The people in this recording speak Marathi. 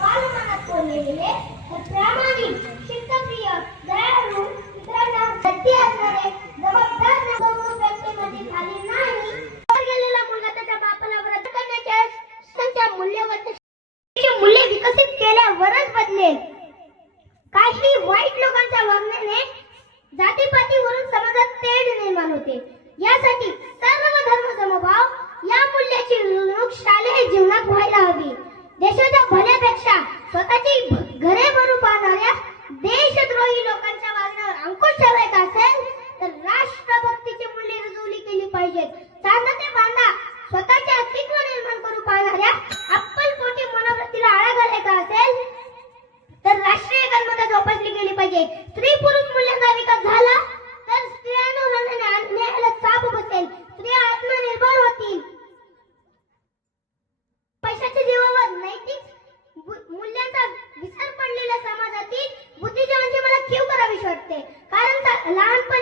बालमनात कोरलेले तर प्रामाणिक, शिस्तप्रिय, दयाळू, इतरांना सत्य असणारे, जबाबदार नागरिक व्यक्तीमध्ये झाले नाही. वर गेलेला मुलगा त्याच्या बापाला व्रत करण्याच्या संख्या मूल्य विकसित केल्यावरच बदलेल. काही वाईट लोकांच्या वागण्याने जातीपातीवरून समाजात तेढ निर्माण होते. यासाठी सर्व धर्म समभाव या मूल्याची रुजवणूक शालेय जीवनात व्हायला हवी. देशाच्या भल्यापेक्षा स्वतःची घरे भरू पाहणाऱ्या देशद्रोही लोकांच्या वागण्यावर अंकुश ठेवायचा असेल तर राष्ट्रभक्तीची मूल्ये रुजवली केली पाहिजेत. चांदा ते बांधा स्वतःचे अस्तित्व निर्माण करू पाहणाऱ्या अक्कलपोटी मनोवृत्तीला आळा घालायचा असेल तर राष्ट्रीय एकात्मता जोपासली गेली पाहिजे. स्त्री पुरुष मूल्यांचा विकास झाला तर स्त्रियांवर अन्यायाला चाप बसेल, स्त्रिया आत्मनिर्भर होतील. पैशाच्या जीवावर नैतिक मूल्यांचा विसर पडलेल्या समाजातील बुद्धिजीवांची मला कीव करावीशी वाटते. कारण लहानपणी